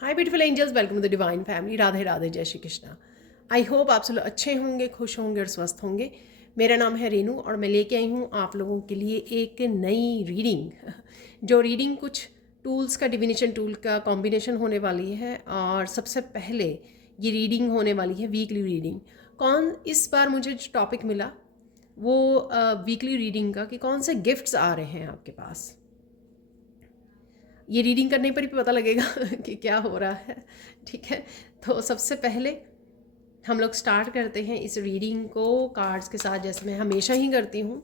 Hi beautiful angels, welcome to the divine family. Radhe Radhe, जय Shri Krishna. I hope आप सब लोग अच्छे होंगे, खुश होंगे और स्वस्थ होंगे। मेरा नाम है रेनू और मैं लेके आई हूँ आप लोगों के लिए एक नई रीडिंग जो रीडिंग कुछ टूल्स का, डिविनेशन टूल का कॉम्बिनेशन होने वाली है। और सबसे पहले ये रीडिंग होने वाली है वीकली रीडिंग। इस बार मुझे जो टॉपिक मिला वो वीकली रीडिंग का कि कौन से गिफ्ट्स आ रहे हैं आपके पास। ये रीडिंग करने पर ही पता लगेगा कि क्या हो रहा है। ठीक है, तो सबसे पहले हम लोग स्टार्ट करते हैं इस रीडिंग को कार्ड्स के साथ, जैसे मैं हमेशा ही करती हूँ।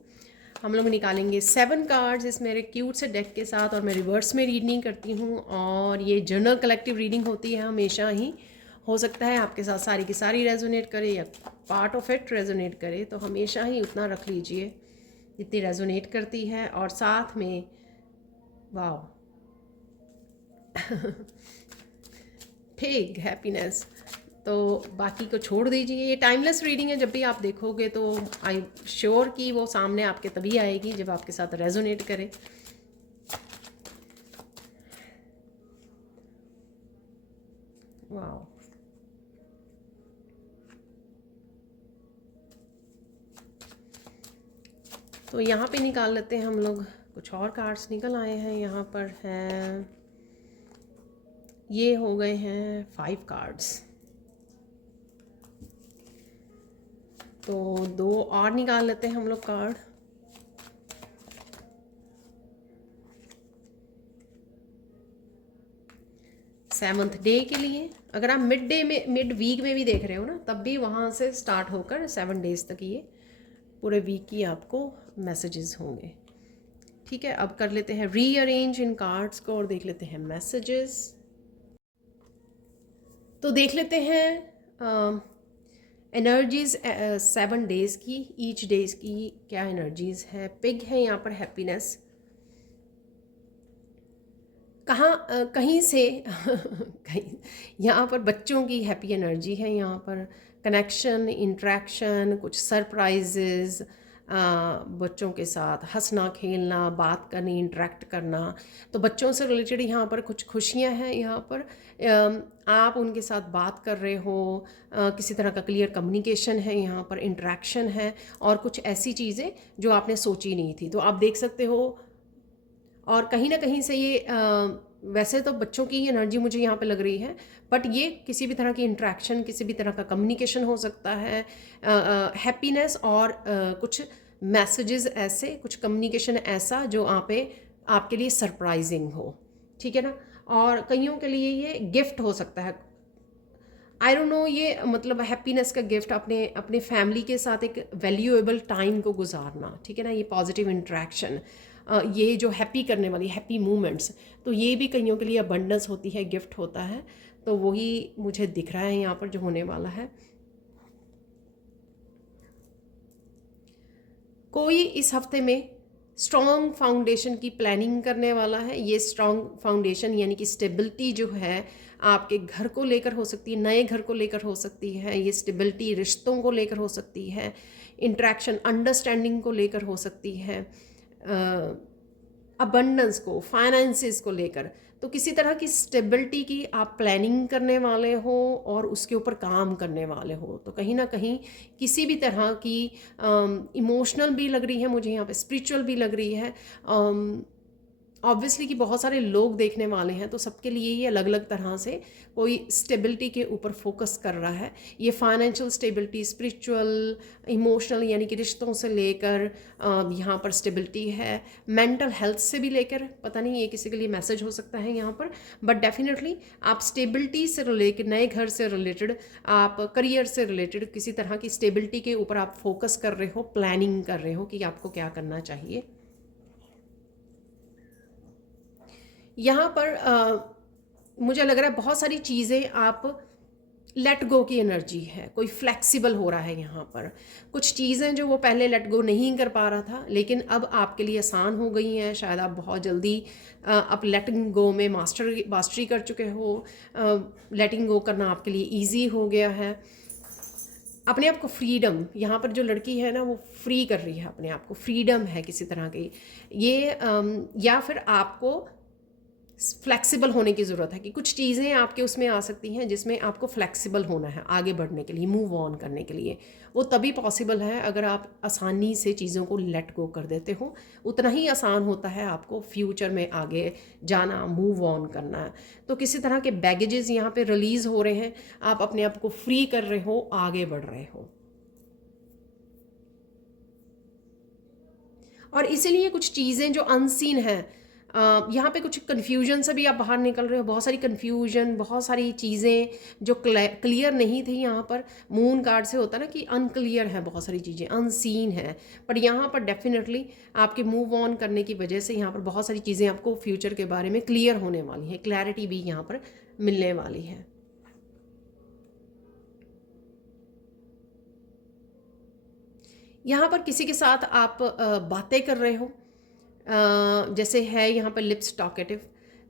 हम लोग निकालेंगे 7 कार्ड्स इस मेरे क्यूट से डेक के साथ, और मैं रिवर्स में रीडिंग करती हूँ। और ये जनरल कलेक्टिव रीडिंग होती है हमेशा ही। हो सकता है आपके साथ सारी की सारी रेजोनेट करे या पार्ट ऑफ इट रेजोनेट करे, तो हमेशा ही उतना रख लीजिए जितनी रेजोनेट करती है। और साथ में वाह फिग हैप्पीनेस, तो बाकी को छोड़ दीजिए। ये टाइमलेस रीडिंग है, जब भी आप देखोगे तो आई श्योर कि वो सामने आपके तभी आएगी जब आपके साथ रेजोनेट करे। वाह, तो यहाँ पे निकाल लेते हैं हम लोग। कुछ और कार्ड्स निकल आए हैं यहाँ पर। हैं ये हो गए हैं 5 कार्ड्स, तो 2 और निकाल लेते हैं हम लोग कार्ड। सेवन्थ डे के लिए, अगर आप मिड डे में, मिड वीक में भी देख रहे हो ना, तब भी वहाँ से स्टार्ट होकर 7 डेज तक ये पूरे वीक की आपको मैसेजेस होंगे। ठीक है, अब कर लेते हैं रीअरेंज इन कार्ड्स को और देख लेते हैं मैसेजेस। तो देख लेते हैं एनर्जीज 7 डेज की, ईच डेज की क्या एनर्जीज है। पिग है यहाँ पर, हैप्पीनेस कहीं से कहीं यहाँ पर बच्चों की हैप्पी एनर्जी है। यहाँ पर कनेक्शन, इंट्रैक्शन, कुछ सरप्राइजेज, बच्चों के साथ हंसना खेलना, बात करनी, इंटरेक्ट करना। तो बच्चों से रिलेटेड यहाँ पर कुछ खुशियाँ हैं। यहाँ पर आप उनके साथ बात कर रहे हो, किसी तरह का क्लियर कम्युनिकेशन है, यहाँ पर इंटरेक्शन है, और कुछ ऐसी चीज़ें जो आपने सोची नहीं थी, तो आप देख सकते हो। और कहीं ना कहीं से ये वैसे तो बच्चों की एनर्जी मुझे यहाँ पे लग रही है, बट ये किसी भी तरह की इंट्रैक्शन, किसी भी तरह का कम्युनिकेशन हो सकता है। हैप्पीनेस और कुछ मैसेजेस ऐसे, कुछ कम्युनिकेशन ऐसा जो आपके लिए सरप्राइजिंग हो। ठीक है ना। और कईयों के लिए ये गिफ्ट हो सकता है, आई डोंट नो, ये मतलब हैप्पीनेस का गिफ्ट, अपने अपने फैमिली के साथ एक वैल्यूएबल टाइम को गुजारना। ठीक है ना, ये पॉजिटिव इंट्रैक्शन, ये जो हैप्पी करने वाली हैप्पी मोमेंट्स, तो ये भी कईयों के लिए अबंडेंस होती है, गिफ्ट होता है। तो वही मुझे दिख रहा है यहाँ पर जो होने वाला है। कोई इस हफ्ते में स्ट्रॉन्ग फाउंडेशन की प्लानिंग करने वाला है। ये स्ट्रॉन्ग फाउंडेशन यानी कि स्टेबिलिटी जो है आपके घर को लेकर हो सकती है, नए घर को लेकर हो सकती है। ये स्टेबिलिटी रिश्तों को लेकर हो सकती है, इंट्रैक्शन, अंडरस्टैंडिंग को लेकर हो सकती है, अबंडेंस को, फाइनेंसिस को लेकर। तो किसी तरह की स्टेबिलिटी की आप प्लानिंग करने वाले हो और उसके ऊपर काम करने वाले हो। तो कहीं ना कहीं किसी भी तरह की इमोशनल भी लग रही है मुझे यहाँ पे, स्पिरिचुअल भी लग रही है। ऑब्वियसली कि बहुत सारे लोग देखने वाले हैं, तो सबके लिए ये अलग अलग तरह से कोई स्टेबिलिटी के ऊपर फोकस कर रहा है। ये फाइनेंशियल स्टेबिलिटी, स्पिरिचुअल, इमोशनल यानी कि रिश्तों से लेकर यहाँ पर स्टेबिलिटी है। मेंटल हेल्थ से भी लेकर, पता नहीं ये किसी के लिए मैसेज हो सकता है यहाँ पर, बट डेफिनेटली आप स्टेबिलिटी से रिलेटेड, नए घर से रिलेटेड, आप करियर से रिलेटेड किसी तरह की स्टेबिलिटी के ऊपर आप फोकस कर रहे हो, प्लानिंग कर रहे हो कि आपको क्या करना चाहिए। यहाँ पर मुझे लग रहा है बहुत सारी चीज़ें आप लेट गो की एनर्जी है, कोई फ्लेक्सिबल हो रहा है यहाँ पर। कुछ चीज़ें जो वो पहले लेट गो नहीं कर पा रहा था, लेकिन अब आपके लिए आसान हो गई हैं। शायद आप बहुत जल्दी आप लेटिंग गो में मास्टरी कर चुके हो। लेटिंग गो करना आपके लिए ईजी हो गया है। अपने आप को फ्रीडम, यहाँ पर जो लड़की है ना वो फ्री कर रही है अपने आप को, फ्रीडम है किसी तरह की ये, या फिर आपको फ्लेक्सिबल होने की ज़रूरत है कि कुछ चीज़ें आपके उसमें आ सकती हैं जिसमें आपको फ्लेक्सिबल होना है आगे बढ़ने के लिए, मूव ऑन करने के लिए। वो तभी पॉसिबल है अगर आप आसानी से चीज़ों को लेट गो कर देते हो। उतना ही आसान होता है आपको फ्यूचर में आगे जाना, मूव ऑन करना है। तो किसी तरह के बैगेजेस यहाँ पे रिलीज़ हो रहे हैं, आप अपने आप को फ्री कर रहे हो, आगे बढ़ रहे हो। और इसीलिए कुछ चीज़ें जो अनसीन हैं, यहाँ पे कुछ कन्फ्यूजन से भी आप बाहर निकल रहे हो। बहुत सारी कन्फ्यूजन, बहुत सारी चीज़ें जो क्लियर नहीं थी यहाँ पर। मून कार्ड से होता है ना कि अनक्लियर है, बहुत सारी चीज़ें अनसीन हैं, पर यहाँ पर डेफिनेटली आपके मूव ऑन करने की वजह से यहाँ पर बहुत सारी चीज़ें आपको फ्यूचर के बारे में क्लियर होने वाली हैं, क्लैरिटी भी यहाँ पर मिलने वाली है। यहाँ पर किसी के साथ आप बातें कर रहे हो, जैसे है यहाँ पर लिप्स टॉकेटिव,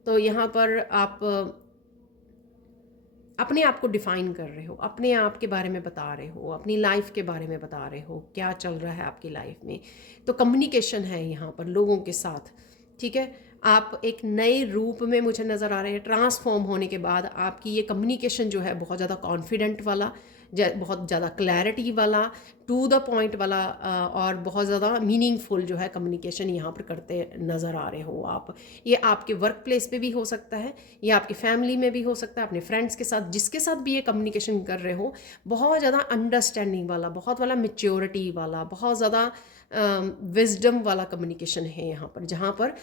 तो यहाँ पर आप अपने आप को डिफ़ाइन कर रहे हो, अपने आप के बारे में बता रहे हो, अपनी लाइफ के बारे में बता रहे हो, क्या चल रहा है आपकी लाइफ में। तो कम्युनिकेशन है यहाँ पर लोगों के साथ, ठीक है। आप एक नए रूप में मुझे नज़र आ रहे हैं, ट्रांसफॉर्म होने के बाद आपकी ये कम्युनिकेशन जो है बहुत ज़्यादा कॉन्फिडेंट वाला, बहुत ज़्यादा क्लैरिटी वाला, टू द पॉइंट वाला, और बहुत ज़्यादा मीनिंगफुल जो है कम्युनिकेशन यहाँ पर करते नज़र आ रहे हो आप। ये आपके वर्क प्लेस पे भी हो सकता है, ये आपकी फैमिली में भी हो सकता है, अपने फ्रेंड्स के साथ, जिसके साथ भी ये कम्युनिकेशन कर रहे हो। बहुत ज़्यादा अंडरस्टैंडिंग वाला, बहुत वाला मेच्योरिटी वाला, बहुत ज़्यादा विजडम वाला कम्युनिकेशन है यहाँ पर, जहाँ पर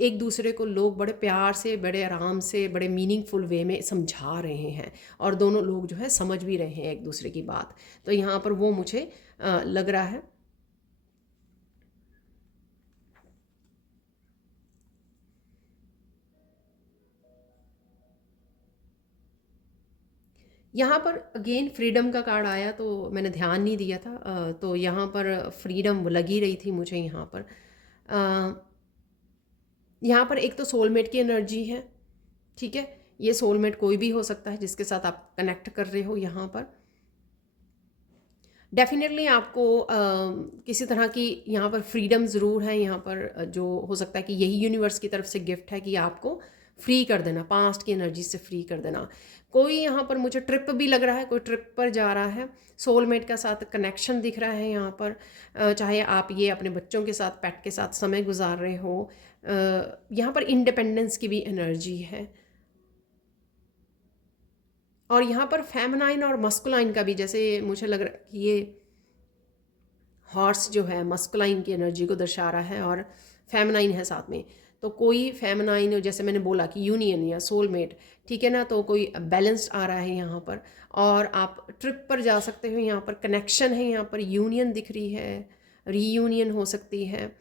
एक दूसरे को लोग बड़े प्यार से, बड़े आराम से, बड़े मीनिंगफुल वे में समझा रहे हैं, और दोनों लोग जो है समझ भी रहे हैं एक दूसरे की बात। तो यहाँ पर वो मुझे लग रहा है। यहाँ पर अगेन फ्रीडम का कार्ड आया, तो मैंने ध्यान नहीं दिया था। तो यहाँ पर फ्रीडम लगी रही थी मुझे यहाँ पर। यहाँ पर एक तो सोलमेट की एनर्जी है, ठीक है। ये सोलमेट कोई भी हो सकता है जिसके साथ आप कनेक्ट कर रहे हो। यहाँ पर डेफिनेटली आपको किसी तरह की यहाँ पर फ्रीडम ज़रूर है। यहाँ पर जो हो सकता है कि यही यूनिवर्स की तरफ से गिफ्ट है कि आपको फ्री कर देना, पास्ट की एनर्जी से फ्री कर देना। कोई यहाँ पर मुझे ट्रिप भी लग रहा है, कोई ट्रिप पर जा रहा है, सोलमेट का साथ कनेक्शन दिख रहा है यहाँ पर। चाहे आप ये अपने बच्चों के साथ, पेट के साथ समय गुजार रहे हो। यहाँ पर इंडिपेंडेंस की भी एनर्जी है, और यहाँ पर फेमिनाइन और मस्कुलाइन का भी, जैसे मुझे लग रहा है कि ये हॉर्स जो है मस्कुलाइन की एनर्जी को दर्शा रहा है, और फेमिनाइन है साथ में। तो कोई फेमिनाइन, जैसे मैंने बोला कि यूनियन या सोलमेट, ठीक है ना, तो कोई बैलेंस्ड आ रहा है यहाँ पर, और आप ट्रिप पर जा सकते हो। यहाँ पर कनेक्शन है, यहाँ पर यूनियन दिख रही है, रीयूनियन हो सकती है।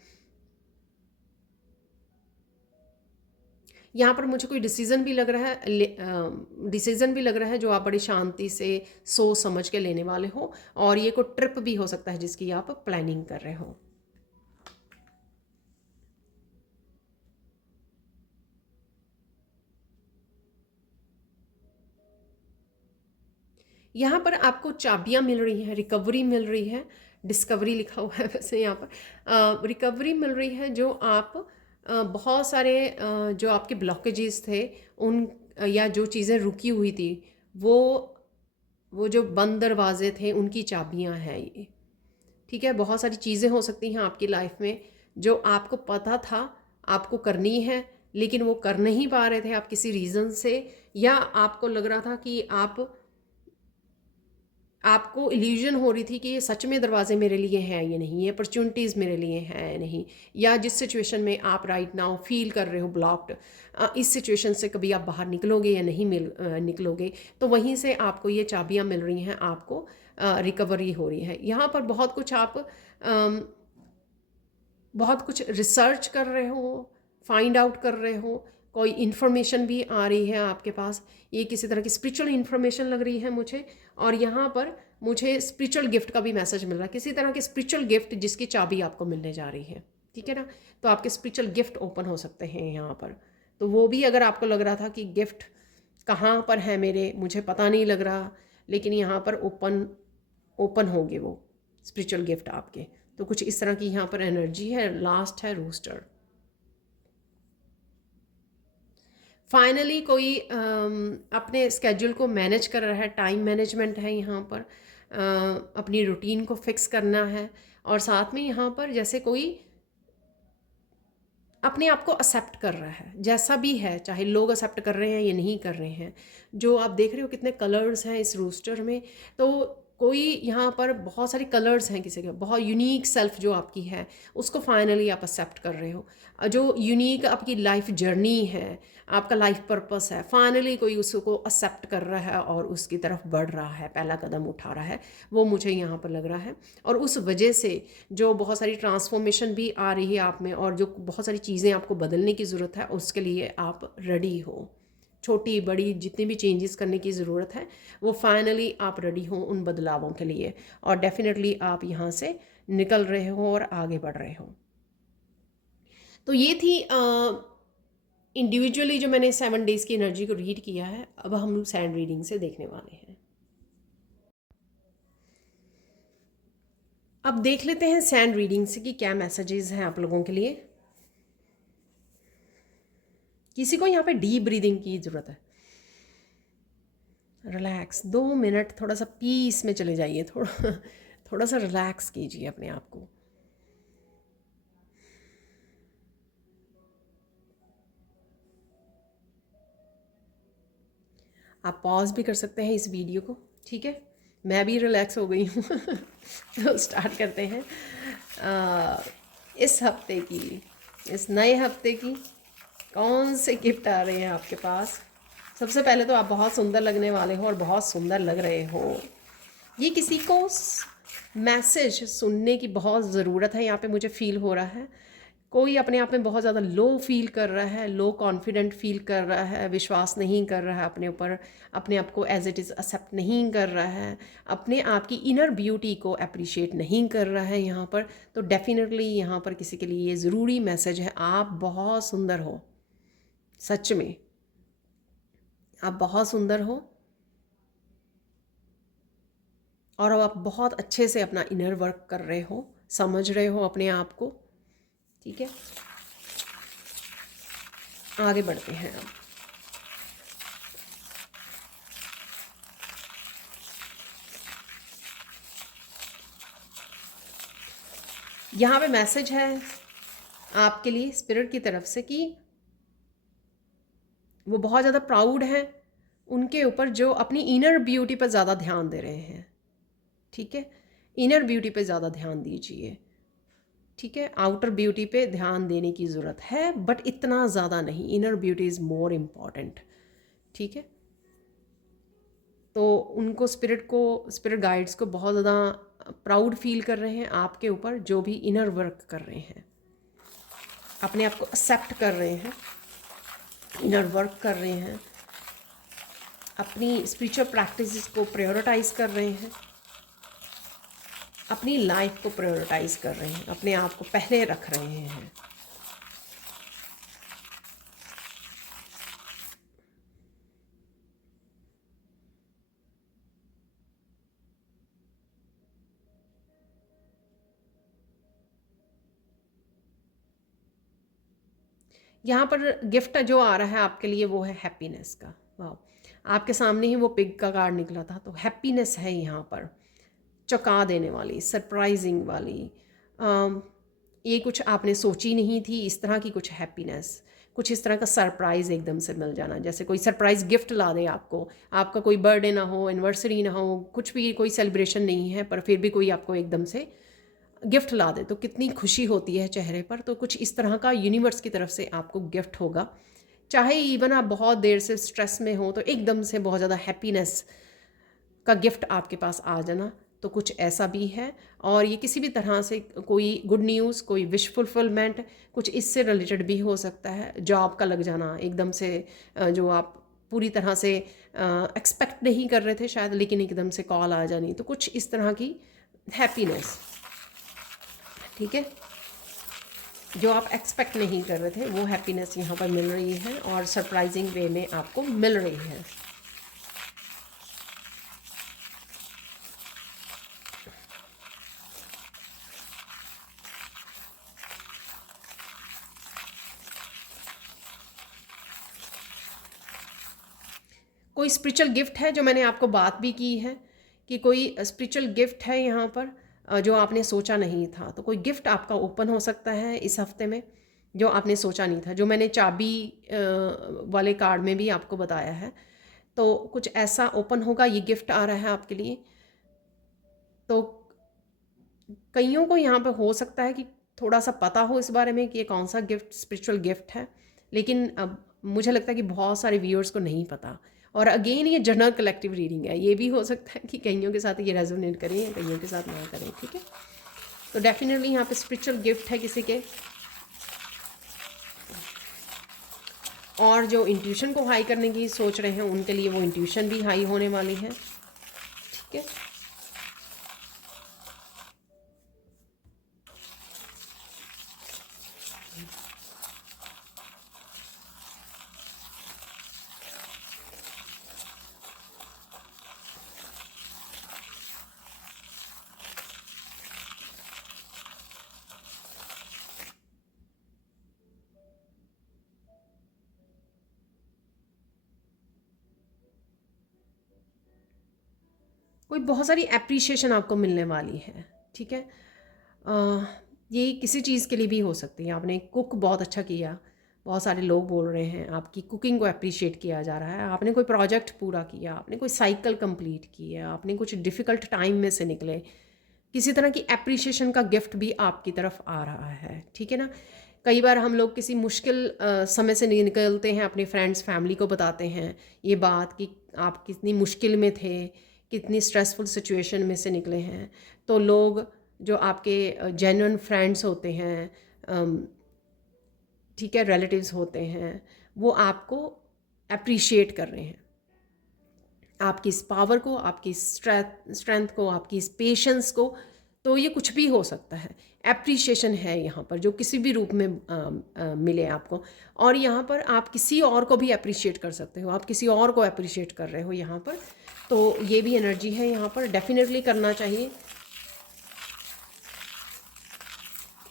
यहाँ पर मुझे कोई डिसीज़न भी लग रहा है, डिसीज़न भी लग रहा है जो आप बड़ी शांति से सोच समझ के लेने वाले हो, और ये कोई ट्रिप भी हो सकता है जिसकी आप प्लानिंग कर रहे हो। यहाँ पर आपको चाबियाँ मिल रही हैं, रिकवरी मिल रही है, डिस्कवरी लिखा हुआ है वैसे यहाँ पर। रिकवरी मिल रही है, जो आप बहुत सारे जो आपके ब्लॉकेजेस थे उन, या जो चीज़ें रुकी हुई थी, वो वो जो बंद दरवाजे थे उनकी चाबियां हैं ये, ठीक है। बहुत सारी चीज़ें हो सकती हैं आपकी लाइफ में जो आपको पता था आपको करनी है, लेकिन वो कर नहीं पा रहे थे आप किसी रीज़न से, या आपको लग रहा था कि आपको इल्यूजन हो रही थी कि ये सच में दरवाजे मेरे लिए हैं ये नहीं, ये अपॉर्चुनिटीज़ मेरे लिए हैं नहीं, या जिस सिचुएशन में आप राइट नाउ फील कर रहे हो ब्लॉक्ड, इस सिचुएशन से कभी आप बाहर निकलोगे या नहीं निकलोगे, तो वहीं से आपको ये चाबियां मिल रही हैं, आपको रिकवरी हो रही है। यहाँ पर बहुत कुछ आप बहुत कुछ रिसर्च कर रहे हो, फाइंड आउट कर रहे हो, कोई इन्फॉर्मेशन भी आ रही है आपके पास, ये किसी तरह की स्पिरिचुअल इन्फॉर्मेशन लग रही है मुझे। और यहाँ पर मुझे स्पिरिचुअल गिफ्ट का भी मैसेज मिल रहा है, किसी तरह की स्पिरिचुअल गिफ्ट जिसकी चाबी आपको मिलने जा रही है, ठीक है ना। तो आपके स्पिरिचुअल गिफ्ट ओपन हो सकते हैं यहाँ पर। तो वो भी अगर आपको लग रहा था कि गिफ्ट कहाँ पर है मेरे, मुझे पता नहीं लग रहा, लेकिन यहाँ पर ओपन ओपन होंगे वो स्पिरिचुअल गिफ्ट आपके। तो कुछ इस तरह की यहाँ पर एनर्जी है। लास्ट है रूस्टर। फाइनली कोई अपने स्केड्यूल को मैनेज कर रहा है, टाइम मैनेजमेंट है यहाँ पर, अपनी रूटीन को फिक्स करना है, और साथ में यहाँ पर जैसे कोई अपने आप को एक्सेप्ट कर रहा है जैसा भी है, चाहे लोग एक्सेप्ट कर रहे हैं या नहीं कर रहे हैं। जो आप देख रहे हो कितने कलर्स हैं इस रोस्टर में, तो कोई यहाँ पर बहुत सारे कलर्स हैं, किसी के बहुत यूनिक सेल्फ जो आपकी है उसको फाइनली आप एक्सेप्ट कर रहे हो। जो यूनिक आपकी लाइफ जर्नी है, आपका लाइफ पर्पस है, फाइनली कोई उसको एक्सेप्ट कर रहा है और उसकी तरफ बढ़ रहा है, पहला कदम उठा रहा है, वो मुझे यहाँ पर लग रहा है। और उस वजह से जो बहुत सारी ट्रांसफॉर्मेशन भी आ रही है आप में, और जो बहुत सारी चीज़ें आपको बदलने की ज़रूरत है, उसके लिए आप रेडी हो। छोटी बड़ी जितनी भी चेंजेस करने की ज़रूरत है वो फाइनली आप रेडी हो उन बदलावों के लिए, और डेफिनेटली आप यहाँ से निकल रहे हो और आगे बढ़ रहे हो। तो ये थी इंडिविजुअली जो मैंने 7 डेज़ की एनर्जी को रीड किया है। अब हम सैंड रीडिंग से देखने वाले हैं। अब देख लेते हैं सैंड रीडिंग से कि क्या मैसेजेस हैं आप लोगों के लिए। किसी को यहाँ पे डीप ब्रीदिंग की ज़रूरत है। रिलैक्स 2 मिनट थोड़ा सा पीस में चले जाइए, थोड़ा सा रिलैक्स कीजिए अपने आप को। आप पॉज भी कर सकते हैं इस वीडियो को, ठीक है। मैं भी रिलैक्स हो गई हूँ। तो स्टार्ट करते हैं इस हफ्ते की, इस नए हफ्ते की कौन से गिफ्ट आ रहे हैं आपके पास। सबसे पहले तो आप बहुत सुंदर लगने वाले हो और बहुत सुंदर लग रहे हो। ये किसी को मैसेज सुनने की बहुत ज़रूरत है यहाँ पे, मुझे फील हो रहा है। कोई अपने आप में बहुत ज़्यादा लो फील कर रहा है, लो कॉन्फिडेंट फील कर रहा है, विश्वास नहीं कर रहा है अपने ऊपर, अपने आप को एज इट इज़ एक्सेप्ट नहीं कर रहा है, अपने आप की इनर ब्यूटी को अप्रिशिएट नहीं कर रहा है यहाँ पर। तो डेफिनेटली यहाँ पर किसी के लिए ये ज़रूरी मैसेज है, आप बहुत सुंदर हो, सच में आप बहुत सुंदर हो, और अब आप बहुत अच्छे से अपना इनर वर्क कर रहे हो, समझ रहे हो अपने आप को, ठीक है। आगे बढ़ते हैं अब। यहाँ पे मैसेज है आपके लिए स्पिरिट की तरफ से कि वो बहुत ज़्यादा प्राउड हैं उनके ऊपर जो अपनी इनर ब्यूटी पर ज़्यादा ध्यान दे रहे हैं, ठीक है। इनर ब्यूटी पे ज़्यादा ध्यान दीजिए, ठीक है। आउटर ब्यूटी पे ध्यान देने की ज़रूरत है बट इतना ज़्यादा नहीं, inner beauty is more important, ठीक है। तो उनको स्पिरिट गाइड्स को बहुत ज़्यादा प्राउड फील कर रहे हैं आपके ऊपर, जो भी इनर वर्क कर रहे हैं, अपने आप को एक्सेप्ट कर रहे हैं, इनर वर्क कर रहे हैं, अपनी स्पिरिचुअल प्रैक्टिसेस को प्रायोरिटाइज कर रहे हैं, अपनी लाइफ को प्रायोरिटाइज कर रहे हैं, अपने आप को पहले रख रहे हैं। यहाँ पर गिफ्ट जो आ रहा है आपके लिए वो है हैप्पीनेस का। वाह, आपके सामने ही वो पिग का कार्ड निकला था, तो हैप्पीनेस है यहाँ पर, चौंका देने वाली, सरप्राइजिंग वाली। ये कुछ आपने सोची नहीं थी इस तरह की कुछ हैप्पीनेस, कुछ इस तरह का सरप्राइज़ एकदम से मिल जाना, जैसे कोई सरप्राइज़ गिफ्ट ला दे आपको, आपका कोई बर्थडे ना हो, एनिवर्सरी ना हो, कुछ भी कोई सेलिब्रेशन नहीं है, पर फिर भी कोई आपको एकदम से गिफ्ट ला दे तो कितनी खुशी होती है चेहरे पर। तो कुछ इस तरह का यूनिवर्स की तरफ से आपको गिफ्ट होगा। चाहे इवन आप बहुत देर से स्ट्रेस में हो तो एकदम से बहुत ज़्यादा हैप्पीनेस का गिफ्ट आपके पास आ जाना, तो कुछ ऐसा भी है। और ये किसी भी तरह से कोई गुड न्यूज़, कोई विश फुलफिलमेंट, कुछ इससे रिलेटेड भी हो सकता है। जॉब का लग जाना एकदम से, जो आप पूरी तरह से एक्सपेक्ट नहीं कर रहे थे शायद, लेकिन एकदम से कॉल आ जानी, तो कुछ इस तरह की हैप्पीनेस, ठीक है, जो आप एक्सपेक्ट नहीं कर रहे थे वो हैप्पीनेस यहाँ पर मिल रही है और सरप्राइजिंग वे में आपको मिल रही है। कोई स्पिरिचुअल गिफ्ट है जो मैंने आपको बात भी की है कि कोई स्पिरिचुअल गिफ्ट है यहाँ पर जो आपने सोचा नहीं था। तो कोई गिफ्ट आपका ओपन हो सकता है इस हफ्ते में जो आपने सोचा नहीं था, जो मैंने चाबी वाले कार्ड में भी आपको बताया है। तो कुछ ऐसा ओपन होगा, ये गिफ्ट आ रहा है आपके लिए। तो कईयों को यहाँ पे हो सकता है कि थोड़ा सा पता हो इस बारे में कि ये कौन सा गिफ्ट स्पिरिचुअल गिफ्ट है, लेकिन अब मुझे लगता है कि बहुत सारे व्यूअर्स को नहीं पता। और अगेन ये जनरल कलेक्टिव रीडिंग है, ये भी हो सकता है कि कईयों के साथ ये रेजोनेट करें या कईयों के साथ ना करें, ठीक है। तो डेफिनेटली यहाँ पे स्पिरिचुअल गिफ्ट है किसी के, और जो इंट्यूशन को हाई करने की सोच रहे हैं उनके लिए वो इंट्यूशन भी हाई होने वाली है, ठीक है। कोई बहुत सारी एप्रिशिएशन आपको मिलने वाली है, ठीक है। ये किसी चीज़ के लिए भी हो सकती है। आपने कुक बहुत अच्छा किया, बहुत सारे लोग बोल रहे हैं आपकी कुकिंग को अप्रिशिएट किया जा रहा है। आपने कोई प्रोजेक्ट पूरा किया, आपने कोई साइकिल कंप्लीट किया, आपने कुछ डिफ़िकल्ट टाइम में से निकले, किसी तरह की एप्रिशिएशन का गिफ्ट भी आपकी तरफ आ रहा है, ठीक है ना। कई बार हम लोग किसी मुश्किल समय से निकलते हैं, अपने फ्रेंड्स फैमिली को बताते हैं ये बात कि आप कितनी मुश्किल में थे, कितनी स्ट्रेसफुल सिचुएशन में से निकले हैं। तो लोग जो आपके जेन्युइन फ्रेंड्स होते हैं, ठीक है, रिलेटिव्स होते हैं, वो आपको अप्रिशिएट कर रहे हैं, आपकी इस पावर को, आपकी इस स्ट्रेंथ को, आपकी इस पेशेंस को। तो ये कुछ भी हो सकता है, एप्रिशिएशन है यहाँ पर जो किसी भी रूप में मिले आपको। और यहाँ पर आप किसी और को भी अप्रिशिएट कर सकते हो, आप किसी और को अप्रिशिएट कर रहे हो यहाँ पर। तो ये भी एनर्जी है यहाँ पर, डेफिनेटली करना चाहिए।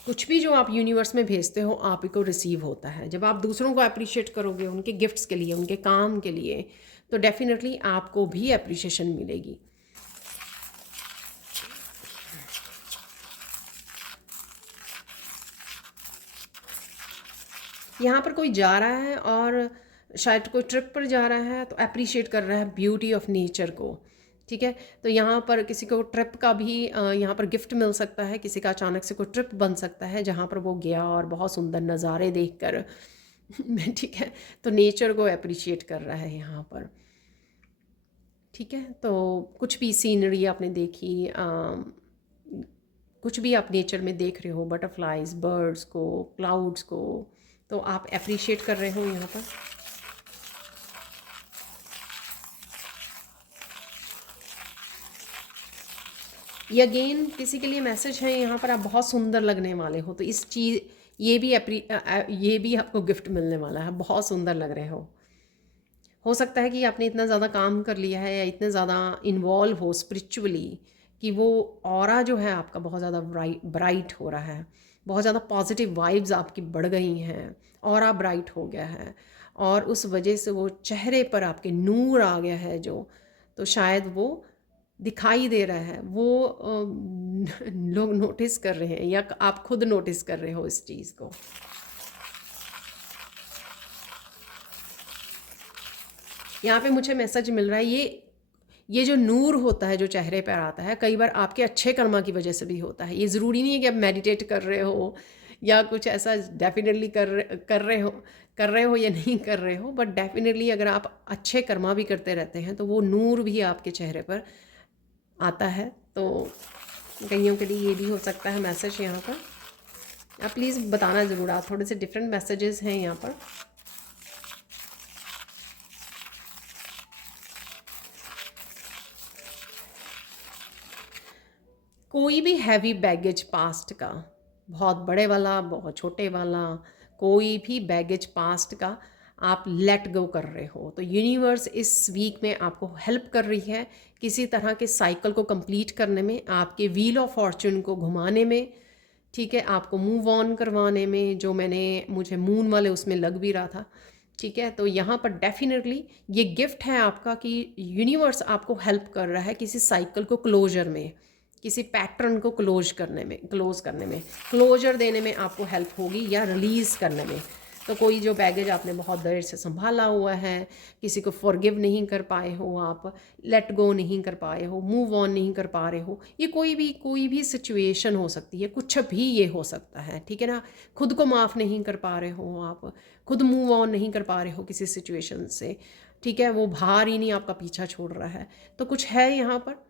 कुछ भी जो आप यूनिवर्स में भेजते हो आप ही को रिसीव होता है। जब आप दूसरों को अप्रिशिएट करोगे उनके गिफ्ट्स के लिए, उनके काम के लिए, तो डेफिनेटली आपको भी अप्रिशिएशन मिलेगी। यहाँ पर कोई जा रहा है और शायद कोई ट्रिप पर जा रहा है, तो अप्रिशिएट कर रहा है ब्यूटी ऑफ नेचर को, ठीक है। तो यहाँ पर किसी को ट्रिप का भी यहाँ पर गिफ्ट मिल सकता है, किसी का अचानक से कोई ट्रिप बन सकता है जहाँ पर वो गया और बहुत सुंदर नज़ारे देखकर ठीक है, तो नेचर को अप्रिशिएट कर रहा है यहाँ पर, ठीक है। तो कुछ भी सीनरी आपने देखी, कुछ भी आप नेचर में देख रहे हो, बटरफ्लाइज, बर्ड्स को, क्लाउड्स को, तो आप अप्रिशिएट कर रहे हो यहाँ पर। ये अगेन किसी के लिए मैसेज है यहाँ पर, आप बहुत सुंदर लगने वाले हो, तो इस चीज़ ये भी आपको गिफ्ट मिलने वाला है, बहुत सुंदर लग रहे हो सकता है कि आपने इतना ज़्यादा काम कर लिया है या इतने ज़्यादा इन्वॉल्व हो स्पिरिचुअली कि वो ऑरा जो है आपका बहुत ज़्यादा ब्राइट हो रहा है, बहुत ज़्यादा पॉजिटिव वाइब्स आपकी बढ़ गई हैं, ऑरा ब्राइट हो गया है, और उस वजह से वो चेहरे पर आपके नूर आ गया है जो, तो शायद वो दिखाई दे रहा है, वो लोग नोटिस कर रहे हैं या आप खुद नोटिस कर रहे हो इस चीज़ को। यहाँ पे मुझे मैसेज मिल रहा है, ये जो नूर होता है जो चेहरे पर आता है, कई बार आपके अच्छे कर्मा की वजह से भी होता है। ये ज़रूरी नहीं है कि आप मेडिटेट कर रहे हो या कुछ ऐसा, डेफिनेटली कर रहे हो या नहीं कर रहे हो, बट डेफिनेटली अगर आप अच्छे कर्मा भी करते रहते हैं तो वो नूर भी आपके चेहरे पर आता है। तो कईयों के लिए ये भी हो सकता है मैसेज यहाँ पर। आप प्लीज़ बताना ज़रूर, आप थोड़े से डिफरेंट मैसेजेस हैं यहाँ पर। कोई भी हैवी बैगेज पास्ट का, बहुत बड़े वाला, बहुत छोटे वाला, कोई भी बैगेज पास्ट का आप लेट गो कर रहे हो, तो यूनिवर्स इस वीक में आपको हेल्प कर रही है किसी तरह के साइकिल को कंप्लीट करने में, आपके व्हील ऑफ फॉर्चून को घुमाने में, ठीक है, आपको मूव ऑन करवाने में, जो मुझे मून वाले उसमें लग भी रहा था, ठीक है। तो यहाँ पर डेफिनेटली ये गिफ्ट है आपका कि यूनिवर्स आपको हेल्प कर रहा है किसी साइकिल को क्लोजर में, किसी पैटर्न को क्लोज करने में क्लोजर देने में आपको हेल्प होगी, या रिलीज़ करने में। तो कोई जो बैगेज आपने बहुत देर से संभाला हुआ है, किसी को फॉरगिव नहीं कर पाए हो, आप लेट गो नहीं कर पाए हो, मूव ऑन नहीं कर पा रहे हो, ये कोई भी सिचुएशन हो सकती है, कुछ भी ये हो सकता है, ठीक है ना। खुद को माफ़ नहीं कर पा रहे हो आप, खुद मूव ऑन नहीं कर पा रहे हो किसी सिचुएशन से, ठीक है, वो भार ही नहीं आपका पीछा छोड़ रहा है, तो कुछ है यहाँ पर,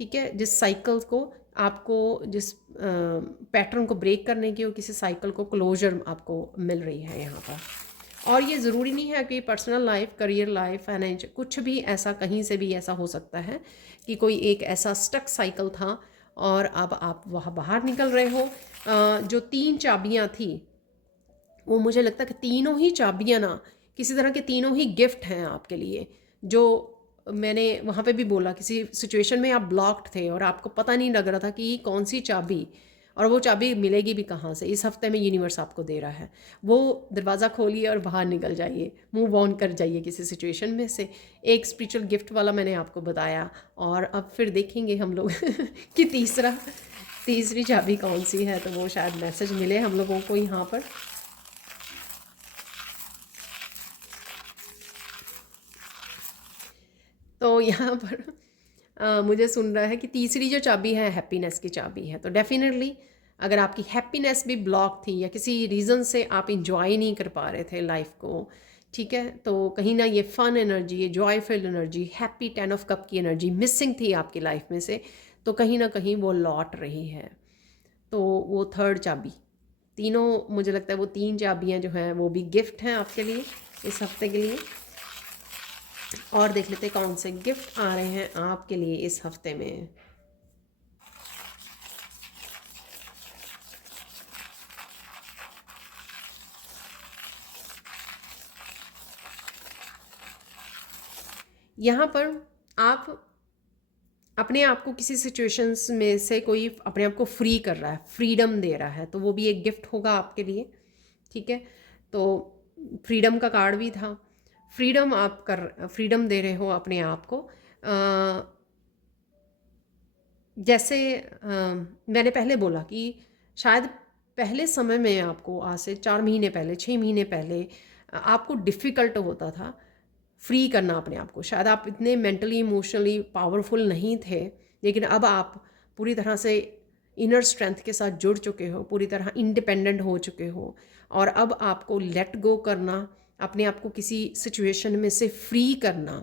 ठीक है, जिस साइकिल को आपको, जिस पैटर्न को ब्रेक करने की, और किसी साइकिल को क्लोजर आपको मिल रही है यहाँ पर। और ये ज़रूरी नहीं है कि personal life, career life, financial, कुछ भी ऐसा, कहीं से भी ऐसा हो सकता है कि कोई एक ऐसा स्टक साइकिल था और अब आप वहाँ बाहर निकल रहे हो। जो 3 चाबियाँ थी, वो मुझे लगता है कि तीनों ही चाबियाँ ना किसी तरह के तीनों ही गिफ्ट हैं आपके लिए। जो मैंने वहाँ पे भी बोला, किसी सिचुएशन में आप ब्लॉक्ड थे और आपको पता नहीं लग रहा था कि कौन सी चाबी, और वो चाबी मिलेगी भी कहाँ से। इस हफ्ते में यूनिवर्स आपको दे रहा है, वो दरवाज़ा खोलिए और बाहर निकल जाइए, मूव ऑन कर जाइए किसी सिचुएशन में से। एक स्पिरिचुअल गिफ्ट वाला मैंने आपको बताया, और अब फिर देखेंगे हम लोग कि तीसरी चाबी कौन सी है। तो वो शायद मैसेज मिले हम लोगों को यहाँ पर। तो यहाँ पर मुझे सुन रहा है कि तीसरी जो चाबी है हैप्पीनेस की चाबी है। तो डेफिनेटली अगर आपकी हैप्पीनेस भी ब्लॉक थी, या किसी रीज़न से आप इंजॉय नहीं कर पा रहे थे लाइफ को, ठीक है, तो कहीं ना ये फन एनर्जी, ये joyful energy, happy 10 of cup की एनर्जी मिसिंग थी आपकी लाइफ में से, तो कहीं ना कहीं वो लौट रही है। तो वो थर्ड चाबी, तीनों मुझे लगता है वो 3 चाबियाँ जो हैं वो भी गिफ्ट हैं आपके लिए इस हफ्ते के लिए। और देख लेते हैं कौन से गिफ्ट आ रहे हैं आपके लिए इस हफ्ते में। यहाँ पर आप अपने आप को किसी सिचुएशंस में से कोई अपने आप को फ्री कर रहा है, फ्रीडम दे रहा है, तो वो भी एक गिफ्ट होगा आपके लिए, ठीक है। तो फ्रीडम का कार्ड भी था, फ्रीडम दे रहे हो अपने आप को। जैसे मैंने पहले बोला कि शायद पहले समय में आपको, आज से 4 महीने पहले, 6 महीने पहले, आपको डिफ़िकल्ट होता था फ्री करना अपने आप को। शायद आप इतने मेंटली इमोशनली पावरफुल नहीं थे, लेकिन अब आप पूरी तरह से इनर स्ट्रेंथ के साथ जुड़ चुके हो, पूरी तरह इंडिपेंडेंट हो चुके हो, और अब आपको लेट गो करना, अपने आप को किसी सिचुएशन में से फ्री करना,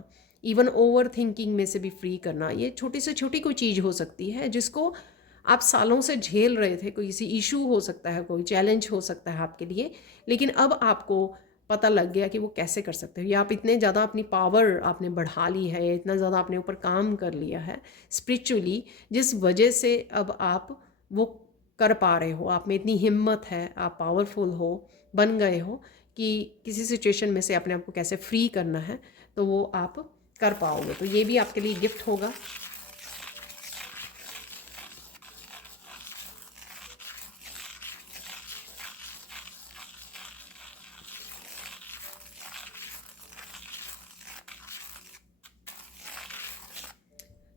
इवन ओवर थिंकिंग में से भी फ्री करना। ये छोटी से छोटी कोई चीज़ हो सकती है जिसको आप सालों से झेल रहे थे, कोई किसी इशू हो सकता है, कोई चैलेंज हो सकता है आपके लिए, लेकिन अब आपको पता लग गया कि वो कैसे कर सकते हो, या आप इतने ज़्यादा अपनी पावर आपने बढ़ा ली है, या इतना ज़्यादा अपने ऊपर काम कर लिया है स्पिरिचुअली, जिस वजह से अब आप वो कर पा रहे हो, आप में इतनी हिम्मत है, आप पावरफुल हो, बन गए हो कि किसी सिचुएशन में से अपने आप को कैसे फ्री करना है, तो वो आप कर पाओगे। तो ये भी आपके लिए गिफ्ट होगा।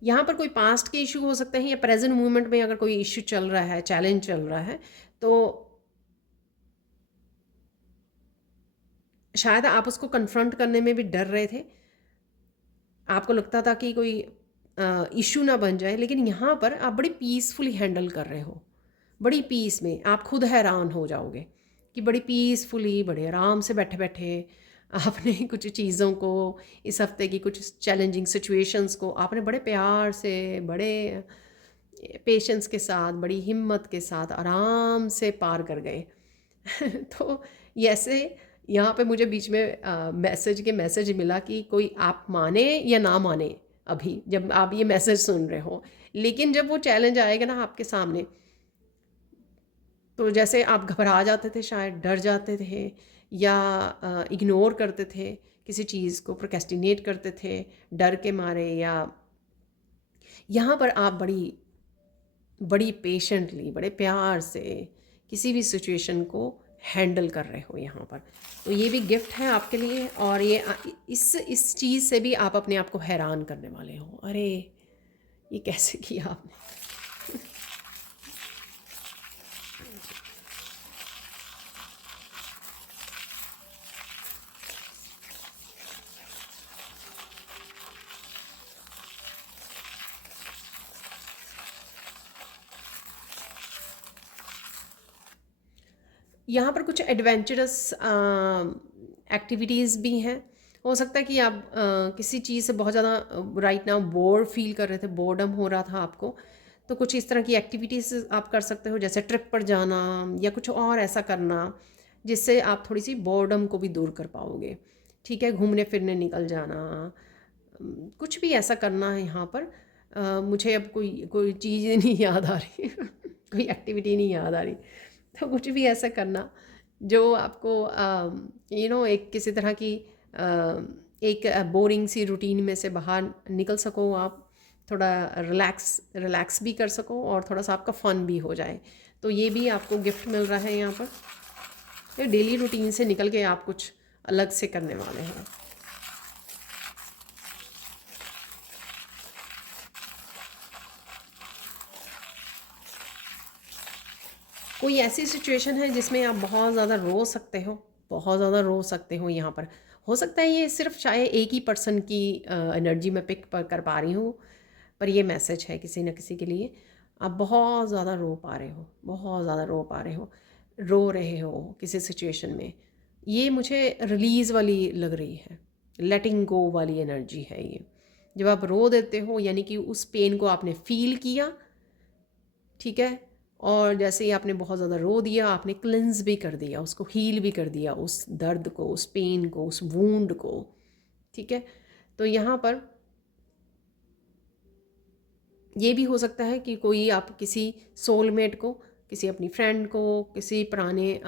यहाँ पर कोई पास्ट के इशू हो सकते हैं, या प्रेजेंट मूवमेंट में अगर कोई इशू चल रहा है, चैलेंज चल रहा है, तो शायद आप उसको कन्फ्रंट करने में भी डर रहे थे। आपको लगता था कि कोई इशू ना बन जाए, लेकिन यहाँ पर आप बड़ी पीसफुली हैंडल कर रहे हो, बड़ी पीस में। आप खुद हैरान हो जाओगे कि बड़ी पीसफुली, बड़े आराम से बैठे बैठे आपने कुछ चीज़ों को, इस हफ्ते की कुछ चैलेंजिंग सिचुएशंस को आपने बड़े प्यार से, बड़े पेशेंस के साथ, बड़ी हिम्मत के साथ आराम से पार कर गए। तो ये ऐसे, यहाँ पे मुझे बीच में मैसेज मिला कि कोई आप माने या ना माने, अभी जब आप ये मैसेज सुन रहे हो, लेकिन जब वो चैलेंज आएगा ना आपके सामने, तो जैसे आप घबरा जाते थे, शायद डर जाते थे, या इग्नोर करते थे किसी चीज़ को, प्रोक्रेस्टिनेट करते थे डर के मारे, या यहाँ पर आप बड़ी बड़ी पेशेंटली, बड़े प्यार से किसी भी सिचुएशन को हैंडल कर रहे हो यहाँ पर। तो ये भी गिफ्ट है आपके लिए, और ये इस चीज़ से भी आप अपने आप को हैरान करने वाले हो, अरे ये कैसे किया आपने। यहाँ पर कुछ एडवेंचरस एक्टिविटीज़ भी हैं। हो सकता है कि आप किसी चीज़ से बहुत ज़्यादा राइट नाउ बोर फील कर रहे थे, बोर्डम हो रहा था आपको, तो कुछ इस तरह की एक्टिविटीज़ आप कर सकते हो, जैसे ट्रिप पर जाना या कुछ और ऐसा करना जिससे आप थोड़ी सी बोर्डम को भी दूर कर पाओगे। ठीक है, घूमने फिरने निकल जाना, कुछ भी ऐसा करना है यहाँ पर। मुझे अब कोई कोई चीज़ नहीं याद आ रही कोई एक्टिविटी नहीं याद आ रही। तो कुछ भी ऐसा करना जो आपको एक किसी तरह की एक बोरिंग सी रूटीन में से बाहर निकल सको, आप थोड़ा रिलैक्स भी कर सको और थोड़ा सा आपका फ़न भी हो जाए। तो ये भी आपको गिफ्ट मिल रहा है यहाँ पर। ये डेली रूटीन से निकल के आप कुछ अलग से करने वाले हैं। कोई ऐसी सिचुएशन है जिसमें आप बहुत ज़्यादा रो सकते हो, बहुत ज़्यादा रो सकते हो यहाँ पर। हो सकता है ये सिर्फ शायद एक ही पर्सन की एनर्जी में पिक कर पा रही हूँ, पर ये मैसेज है किसी न किसी के लिए। आप बहुत ज़्यादा रो पा रहे हो, बहुत ज़्यादा रो रहे हो किसी सिचुएशन में। ये मुझे रिलीज़ वाली लग रही है, लेटिंग गो वाली एनर्जी है ये। जब आप रो देते हो यानी कि उस पेन को आपने फ़ील किया, ठीक है, और जैसे ही आपने बहुत ज़्यादा रो दिया, आपने क्लिंज भी कर दिया, उसको हील भी कर दिया, उस दर्द को, उस पेन को, उस वूंड को। ठीक है, तो यहाँ पर ये भी हो सकता है कि कोई आप किसी सोलमेट को, किसी अपनी फ्रेंड को, किसी पुराने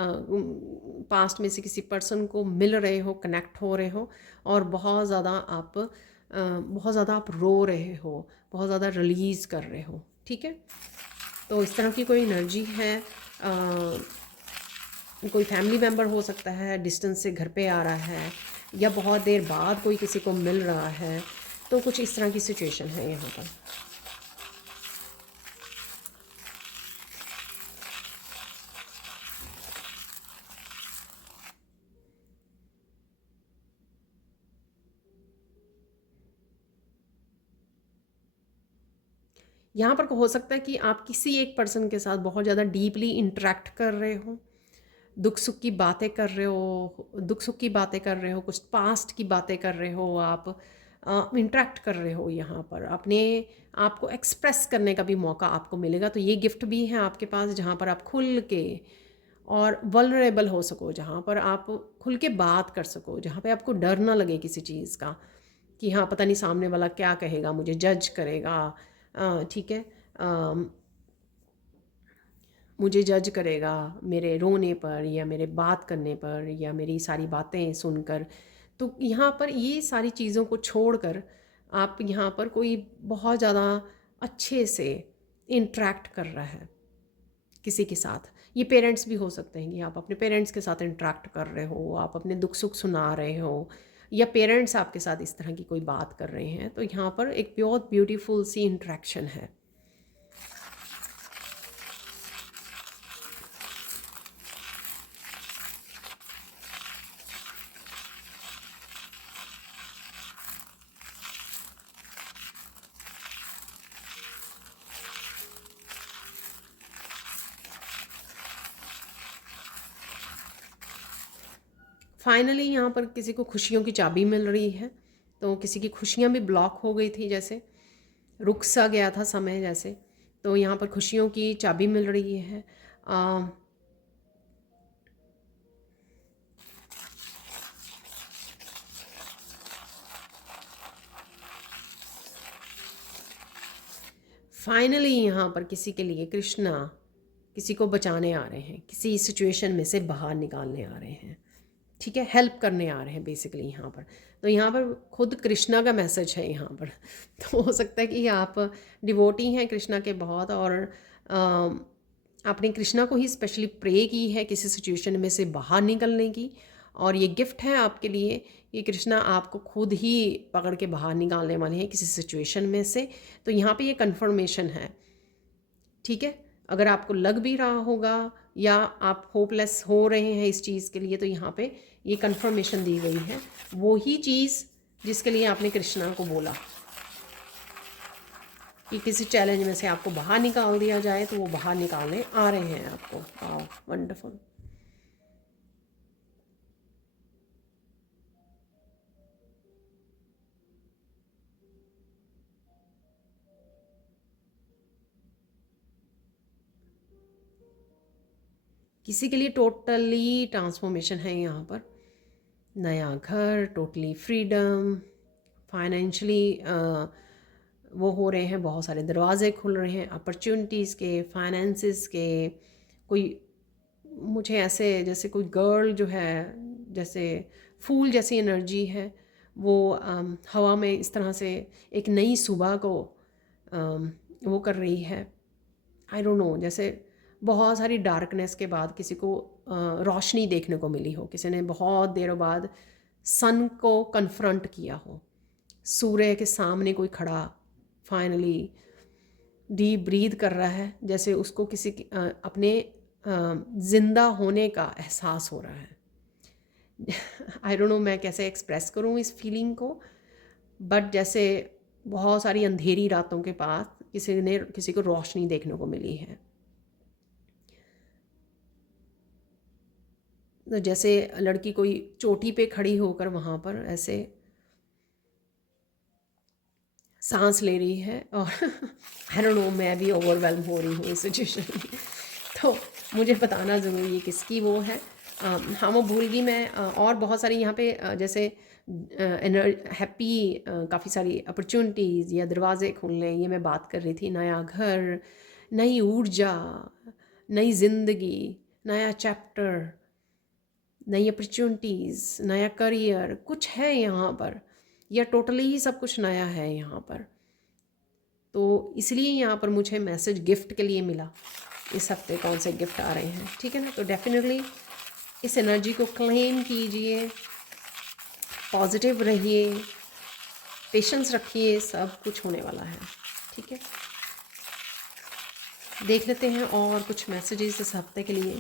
पास्ट में से किसी पर्सन को मिल रहे हो, कनेक्ट हो रहे हो, और बहुत ज़्यादा आप रो रहे हो, बहुत ज़्यादा रिलीज़ कर रहे हो। ठीक है, तो इस तरह की कोई एनर्जी है। कोई फैमिली मेम्बर हो सकता है, डिस्टेंस से घर पे आ रहा है, या बहुत देर बाद कोई किसी को मिल रहा है। तो कुछ इस तरह की सिचुएशन है यहाँ पर। यहाँ पर हो सकता है कि आप किसी एक पर्सन के साथ बहुत ज़्यादा डीपली इंटरेक्ट कर रहे हो, दुख सुख की बातें कर रहे हो, कुछ पास्ट की बातें कर रहे हो, आप इंटरेक्ट कर रहे हो। यहाँ पर अपने आप को एक्सप्रेस करने का भी मौका आपको मिलेगा। तो ये गिफ्ट भी है आपके पास, जहाँ पर आप खुल के और वल्नरेबल हो सको, जहाँ पर आप खुल के बात कर सको, जहाँ पे आपको डर ना लगे किसी चीज़ का कि हाँ पता नहीं सामने वाला क्या कहेगा, मुझे जज करेगा। ठीक है, मुझे जज करेगा मेरे रोने पर, या मेरे बात करने पर, या मेरी सारी बातें सुनकर। तो यहाँ पर ये सारी चीज़ों को छोड़कर आप यहाँ पर कोई बहुत ज़्यादा अच्छे से इंटरेक्ट कर रहा है किसी के साथ। ये पेरेंट्स भी हो सकते हैं कि आप अपने पेरेंट्स के साथ इंटरेक्ट कर रहे हो, आप अपने दुख सुख सुना रहे हो, या पेरेंट्स आपके साथ इस तरह की कोई बात कर रहे हैं। तो यहाँ पर एक बहुत ब्यूटीफुल सी इंटरेक्शन है। फाइनली यहाँ पर किसी को खुशियों की चाबी मिल रही है। तो किसी की खुशियाँ भी ब्लॉक हो गई थी, जैसे रुक सा गया था समय जैसे। तो यहाँ पर खुशियों की चाबी मिल रही है। फाइनली यहाँ पर किसी के लिए कृष्णा किसी को बचाने आ रहे हैं, किसी सिचुएशन में से बाहर निकालने आ रहे हैं। ठीक है, हेल्प करने आ रहे हैं बेसिकली यहाँ पर। तो यहाँ पर खुद कृष्णा का मैसेज है यहाँ पर। तो हो सकता है कि आप डिवोटी हैं कृष्णा के बहुत, और आपने कृष्णा को ही स्पेशली प्रे की है किसी सिचुएशन में से बाहर निकलने की, और ये गिफ्ट है आपके लिए कि कृष्णा आपको खुद ही पकड़ के बाहर निकालने वाले हैं किसी सिचुएशन में से। तो यहाँ पे ये कन्फर्मेशन है, ठीक है। अगर आपको लग भी रहा होगा या आप होपलेस हो रहे हैं इस चीज़ के लिए, तो यहाँ पे ये कन्फर्मेशन दी गई है, वो ही चीज़ जिसके लिए आपने कृष्णा को बोला कि किसी चैलेंज में से आपको बाहर निकाल दिया जाए, तो वो बाहर निकालने आ रहे हैं आपको। वाह, वंडरफुल। किसी के लिए टोटली ट्रांसफॉर्मेशन है यहाँ पर, नया घर, टोटली फ्रीडम, फाइनेंशियली वो हो रहे हैं, बहुत सारे दरवाजे खुल रहे हैं अपॉर्चुनिटीज़ के, फाइनेंसिस के। कोई मुझे ऐसे जैसे कोई गर्ल जो है, जैसे फूल जैसी एनर्जी है, वो हवा में इस तरह से एक नई सुबह को वो कर रही है। आई डोंट नो, जैसे बहुत सारी डार्कनेस के बाद किसी को रोशनी देखने को मिली हो, किसी ने बहुत देरों बाद सन को कन्फ्रंट किया हो, सूर्य के सामने कोई खड़ा फाइनली डीप ब्रीथ कर रहा है, जैसे उसको किसी अपने ज़िंदा होने का एहसास हो रहा है। आई डोंट नो मैं कैसे एक्सप्रेस करूँ इस फीलिंग को, बट जैसे बहुत सारी अंधेरी रातों के बाद किसी को रोशनी देखने को मिली है। तो जैसे लड़की कोई चोटी पे खड़ी होकर वहाँ पर ऐसे सांस ले रही है, और आई डोंट नो मैं भी ओवरवेल्म हो रही हूँ इस सिचुएशन में। तो मुझे बताना ज़रूरी है किसकी वो है। हाँ, वो भूल गई मैं। और बहुत सारी यहाँ पे जैसे हैप्पी, काफ़ी सारी अपॉर्चुनिटीज़ या दरवाजे खुलने, ये मैं बात कर रही थी। नया घर, नई ऊर्जा, नई ज़िंदगी, नया चैप्टर, नई अपॉर्चुनिटीज़, नया करियर, कुछ है यहाँ पर, या टोटली ही सब कुछ नया है यहाँ पर। तो इसलिए यहाँ पर मुझे मैसेज गिफ्ट के लिए मिला, इस हफ्ते कौन से गिफ्ट आ रहे हैं, ठीक है ना। तो डेफिनेटली इस एनर्जी को क्लेम कीजिए, पॉजिटिव रहिए, पेशेंस रखिए, सब कुछ होने वाला है, ठीक है। देख लेते हैं और कुछ मैसेजेस इस हफ्ते के लिए।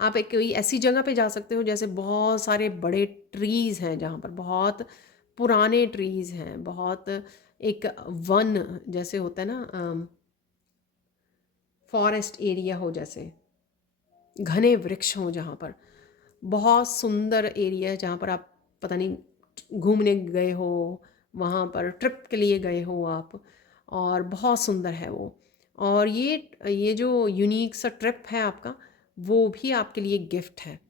आप एक कोई ऐसी जगह पे जा सकते हो जैसे बहुत सारे बड़े ट्रीज़ हैं, जहाँ पर बहुत पुराने ट्रीज़ हैं, बहुत एक वन जैसे होता है ना, फॉरेस्ट एरिया हो, जैसे घने वृक्ष हों, जहाँ पर बहुत सुंदर एरिया है, जहाँ पर आप पता नहीं घूमने गए हो, वहाँ पर ट्रिप के लिए गए हो आप, और बहुत सुंदर है वो। और ये जो यूनिक सा ट्रिप है आपका, वो भी आपके लिए गिफ्ट है।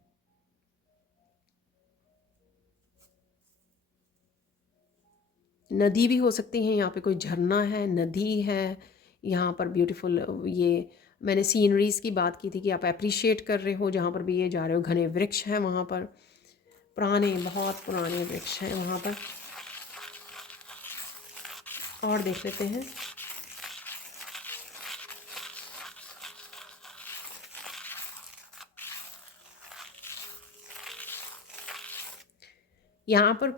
नदी भी हो सकती है, यहाँ पे कोई झरना है, नदी है यहाँ पर ब्यूटीफुल। ये मैंने सीनरीज़ की बात की थी कि आप अप्रिशिएट कर रहे हो, जहाँ पर भी ये जा रहे हो। घने वृक्ष हैं वहाँ पर, पुराने, बहुत पुराने वृक्ष हैं वहाँ पर। और देख लेते हैं। यहाँ पर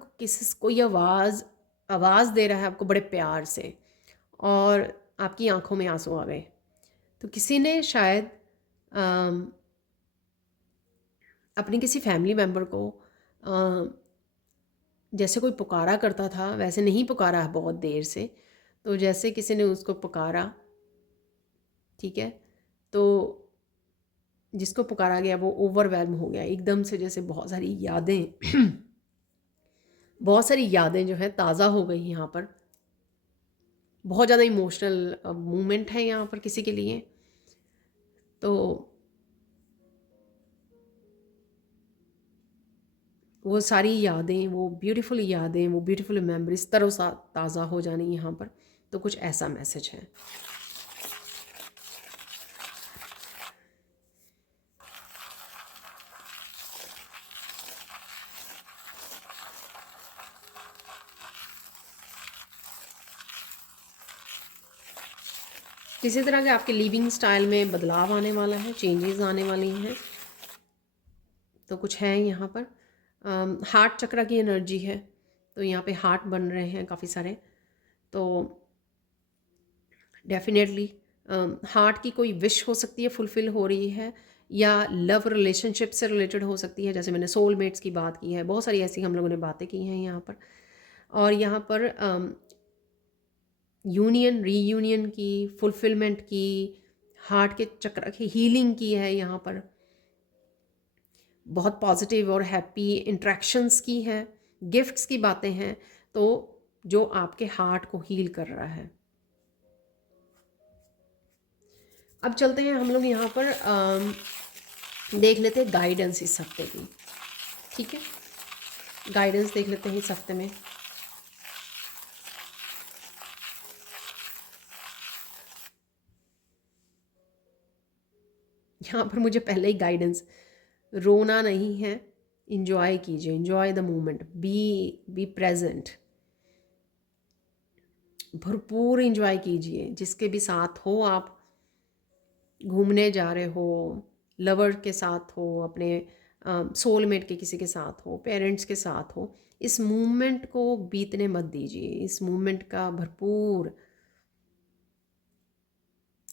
कोई आवाज़ दे रहा है आपको बड़े प्यार से, और आपकी आंखों में आंसू आ गए। तो किसी ने शायद अपने किसी फैमिली मेम्बर को जैसे कोई पुकारा करता था वैसे नहीं पुकारा है बहुत देर से, तो जैसे किसी ने उसको पुकारा, ठीक है, तो जिसको पुकारा गया वो ओवरवेल्म हो गया एकदम से, जैसे बहुत सारी यादें बहुत सारी यादें जो है ताज़ा हो गई यहाँ पर। बहुत ज़्यादा इमोशनल मोमेंट है यहाँ पर किसी के लिए। तो वो सारी यादें, वो ब्यूटीफुल यादें, वो ब्यूटीफुल मेमोरीज तरोसा ताज़ा हो जानी यहाँ पर। तो कुछ ऐसा मैसेज है। किसी तरह के आपके लिविंग स्टाइल में बदलाव आने वाला है, चेंजेस आने वाली हैं। तो कुछ है यहाँ पर हार्ट चक्र की एनर्जी है, तो यहाँ पे हार्ट बन रहे हैं काफ़ी सारे। तो डेफिनेटली हार्ट की कोई विश हो सकती है, फुलफ़िल हो रही है, या लव रिलेशनशिप से रिलेटेड हो सकती है। जैसे मैंने सोलमेट्स की बात की है, बहुत सारी ऐसी हम लोगों ने बातें की हैं यहाँ पर। और यहाँ पर यूनियन, रीयूनियन की, फुलफ़िलमेंट की, हार्ट के चक्र की हीलिंग की है यहाँ पर। बहुत पॉजिटिव और हैप्पी इंट्रैक्शंस की हैं, गिफ्ट्स की बातें हैं, तो जो आपके हार्ट को हील कर रहा है। अब चलते हैं हम लोग यहाँ पर देख लेते हैं गाइडेंस इस हफ्ते की। ठीक है, गाइडेंस देख लेते हैं इस हफ्ते में। यहाँ पर मुझे पहले ही गाइडेंस, रोना नहीं है, इंजॉय कीजिए, enjoy the moment, be present, भरपूर इंजॉय कीजिए। जिसके भी साथ हो आप, घूमने जा रहे हो, लवर के साथ हो, अपने सोलमेट के किसी के साथ हो, पेरेंट्स के साथ हो, इस मोमेंट को बीतने मत दीजिए। इस मोमेंट का भरपूर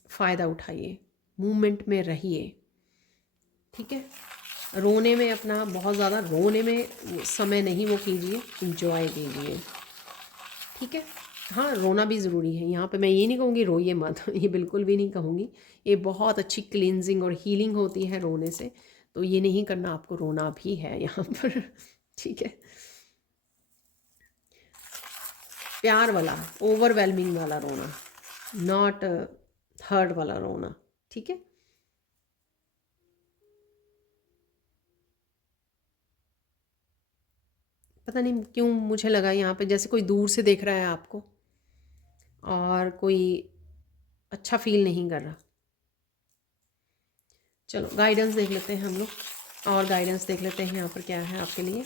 फ़ायदा उठाइए, मोमेंट में रहिए। ठीक है, रोने में अपना बहुत ज़्यादा रोने में समय नहीं वो कीजिए, इंजॉय कीजिए। ठीक है, हाँ रोना भी ज़रूरी है। यहाँ पे मैं ये नहीं कहूँगी रोइए मत ये बिल्कुल भी नहीं कहूँगी। ये बहुत अच्छी क्लींजिंग और हीलिंग होती है रोने से, तो ये नहीं करना, आपको रोना भी है यहाँ पर ठीक है, प्यार वाला, ओवरवेलमिंग वाला रोना, नॉट हर्ट वाला रोना। ठीक है, पता नहीं क्यों मुझे लगा यहाँ पे जैसे कोई दूर से देख रहा है आपको और कोई अच्छा फील नहीं कर रहा। चलो गाइडेंस देख लेते हैं हम लोग, और गाइडेंस देख लेते हैं यहाँ पर क्या है आपके लिए।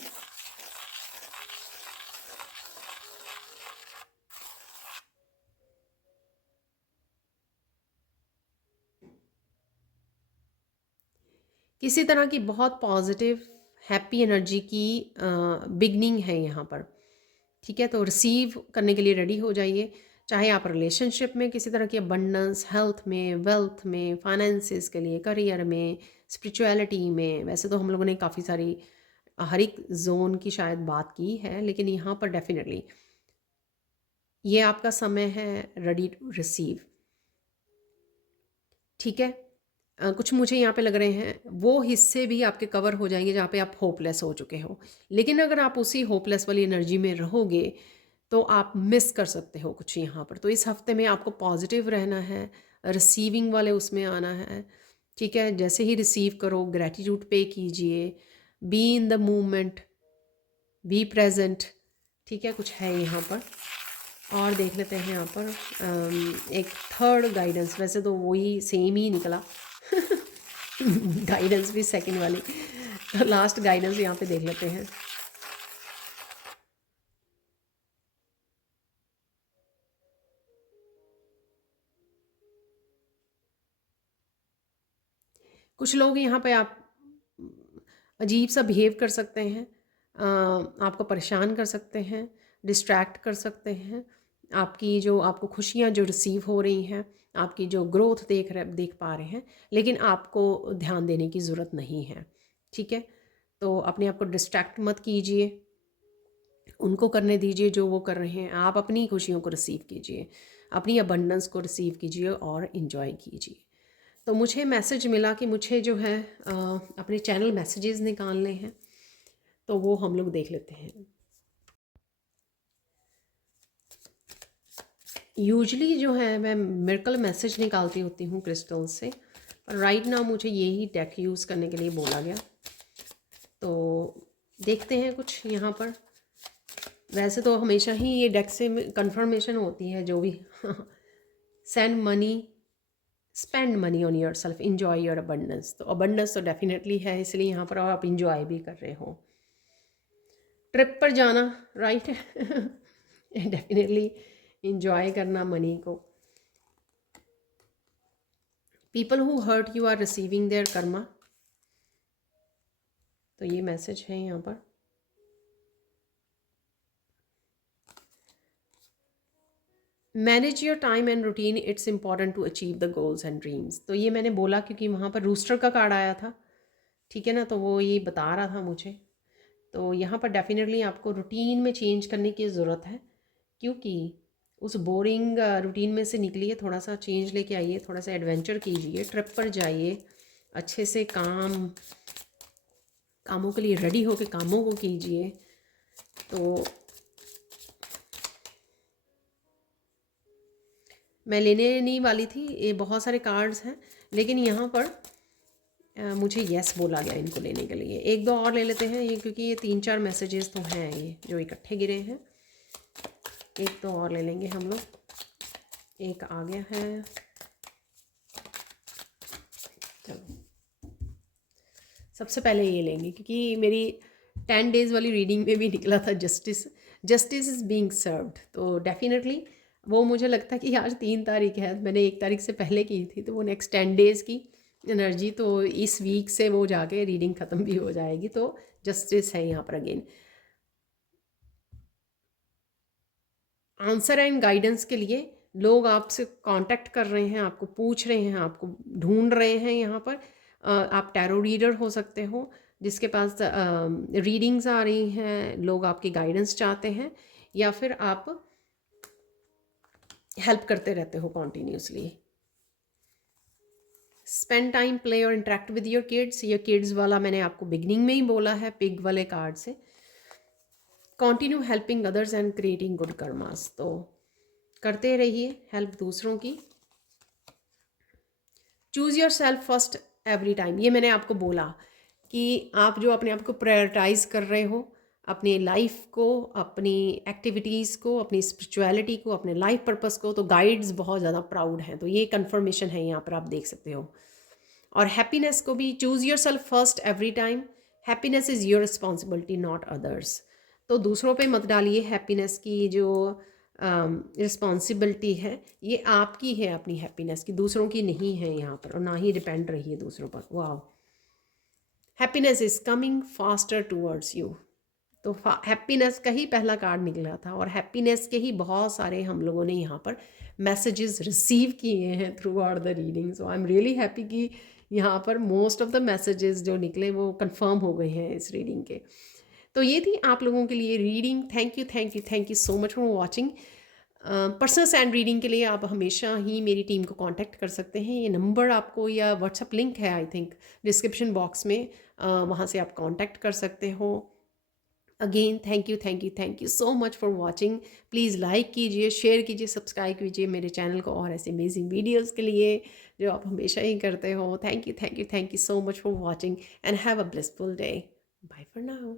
किसी तरह की बहुत पॉजिटिव हैप्पी एनर्जी की बिगनिंग है यहाँ पर। ठीक है, तो रिसीव करने के लिए रेडी हो जाइए। चाहे आप रिलेशनशिप में किसी तरह की अबंडेंस, हेल्थ में, वेल्थ में, फाइनेंसिस के लिए, करियर में, स्पिरिचुअलिटी में। वैसे तो हम लोगों ने काफ़ी सारी हर एक जोन की शायद बात की है, लेकिन यहाँ पर डेफिनेटली ये आपका समय है रेडी टू रिसीव। ठीक है, कुछ मुझे यहाँ पे लग रहे हैं वो हिस्से भी आपके कवर हो जाएंगे जहाँ पे आप होपलेस हो चुके हो। लेकिन अगर आप उसी होपलेस वाली एनर्जी में रहोगे तो आप मिस कर सकते हो कुछ यहाँ पर। तो इस हफ्ते में आपको पॉजिटिव रहना है, रिसीविंग वाले उसमें आना है। ठीक है, जैसे ही रिसीव करो ग्रैटिट्यूड पे कीजिए, be in the movement, be present. ठीक है, कुछ है यहाँ पर और देख लेते हैं यहाँ पर एक थर्ड गाइडेंस। वैसे तो वही सेम ही निकला गाइडेंस भी सेकंड वाली, तो लास्ट गाइडेंस यहाँ पे देख लेते हैं। कुछ लोग यहाँ पे आप अजीब सा बिहेव कर सकते हैं, आपको परेशान कर सकते हैं, डिस्ट्रैक्ट कर सकते हैं। आपकी जो आपको खुशियाँ जो रिसीव हो रही हैं, आपकी जो ग्रोथ देख पा रहे हैं, लेकिन आपको ध्यान देने की ज़रूरत नहीं है। ठीक है, तो अपने आप को डिस्ट्रैक्ट मत कीजिए, उनको करने दीजिए जो वो कर रहे हैं। आप अपनी खुशियों को रिसीव कीजिए, अपनी अबंडेंस को रिसीव कीजिए और इन्जॉय कीजिए। तो मुझे मैसेज मिला कि मुझे जो है अपने चैनल मैसेजेस निकालने हैं, तो वो हम लोग देख लेते हैं। यूजली जो है मैं मिरेकल मैसेज निकालती होती हूँ क्रिस्टल से, पर राइट नाउ मुझे यही डेक यूज़ करने के लिए बोला गया, तो देखते हैं कुछ यहाँ पर। वैसे तो हमेशा ही ये डेक से कंफर्मेशन होती है जो भी send money, spend money on your self, enjoy your abundance. तो अबंडेंस तो डेफिनेटली है, इसलिए यहाँ पर आप इंजॉय भी कर रहे हो। ट्रिप पर जाना, राइट डेफिनेटली इंजॉय करना मनी को। People who hurt you are receiving their karma. तो ये मैसेज है यहाँ पर। Manage your time and routine, it's important to achieve the goals and dreams. तो ये मैंने बोला क्योंकि वहाँ पर रूस्टर का कार्ड आया था, ठीक है ना, तो वो ये बता रहा था मुझे। तो यहाँ पर डेफिनेटली आपको रूटीन में चेंज करने की ज़रूरत है, क्योंकि उस बोरिंग रूटीन में से निकलिए, थोड़ा सा चेंज लेके आइए, थोड़ा सा एडवेंचर कीजिए, ट्रिप पर जाइए, अच्छे से कामों के लिए रेडी होकर कामों को कीजिए। तो मैं लेने नहीं वाली थी, ये बहुत सारे कार्ड्स हैं, लेकिन यहाँ पर मुझे यस बोला गया इनको लेने के लिए। एक दो और ले लेते हैं ये, क्योंकि ये 3-4 मैसेजेस तो हैं ये जो इकट्ठे गिरे हैं। एक तो और ले लेंगे हम लोग। एक आ गया है, चलो सबसे पहले ये लेंगे, क्योंकि मेरी 10 डेज़ वाली रीडिंग में भी निकला था जस्टिस इज़ बीइंग सर्व्ड। तो डेफिनेटली वो मुझे लगता है कि आज 3 तारीख है, मैंने 1 तारीख से पहले की थी, तो वो नेक्स्ट 10 डेज़ की एनर्जी, तो इस वीक से वो जाके रीडिंग ख़त्म भी हो जाएगी। तो जस्टिस है यहाँ पर अगेन। आंसर एंड गाइडेंस के लिए लोग आपसे कांटेक्ट कर रहे हैं, आपको पूछ रहे हैं, आपको ढूंढ रहे हैं। यहाँ पर आप टैरो रीडर हो सकते हो जिसके पास रीडिंग्स आ रही हैं, लोग आपकी गाइडेंस चाहते हैं, या फिर आप हेल्प करते रहते हो कॉन्टीन्यूसली। स्पेंड टाइम, प्ले और इंटरेक्ट विद योर किड्स। ये किड्स वाला मैंने आपको बिगनिंग में ही बोला है पिग वाले कार्ड से। Continue helping others and creating good karmas. तो करते रहिए हेल्प दूसरों की। Choose your self first every time. ये मैंने आपको बोला कि आप जो अपने आप को प्रायोरिटाइज कर रहे हो, अपनी लाइफ को, अपनी एक्टिविटीज़ को, अपनी स्पिरिचुअलिटी को, अपने लाइफ पर्पस को, तो गाइड्स बहुत ज़्यादा प्राउड हैं। तो ये कन्फर्मेशन है यहाँ पर, आप देख सकते हो। और हैप्पीनेस को भी choose your self first every time. Happiness is your responsibility not others. तो दूसरों पे मत डालिए हैप्पीनेस की जो रिस्पॉन्सिबिलिटी है, ये आपकी है अपनी हैप्पीनेस की, दूसरों की नहीं है यहाँ पर, और ना ही डिपेंड रहिए दूसरों पर। वाह, happiness is coming faster towards you. तो हैप्पीनेस का ही पहला कार्ड निकला था, और हैप्पीनेस के ही बहुत सारे हम लोगों ने यहाँ पर मैसेजेस रिसीव किए हैं through out the reading. So I am really happy कि यहाँ पर मोस्ट ऑफ द मैसेजेस जो निकले वो कंफर्म हो गए हैं इस रीडिंग के। तो ये थी आप लोगों के लिए reading. Thank you so much for watching. Personal sand reading के लिए आप हमेशा ही मेरी टीम को कांटेक्ट कर सकते हैं। ये नंबर आपको, या व्हाट्सएप लिंक है आई थिंक डिस्क्रिप्शन बॉक्स में, वहाँ से आप कांटेक्ट कर सकते हो। Again thank you so much for watching. Please like कीजिए, शेयर कीजिए, सब्सक्राइब कीजिए मेरे चैनल को और ऐसे अमेजिंग वीडियोज़ के लिए जो आप हमेशा ही करते हो। Thank you so much for watching and have a blissful day. Bye for now.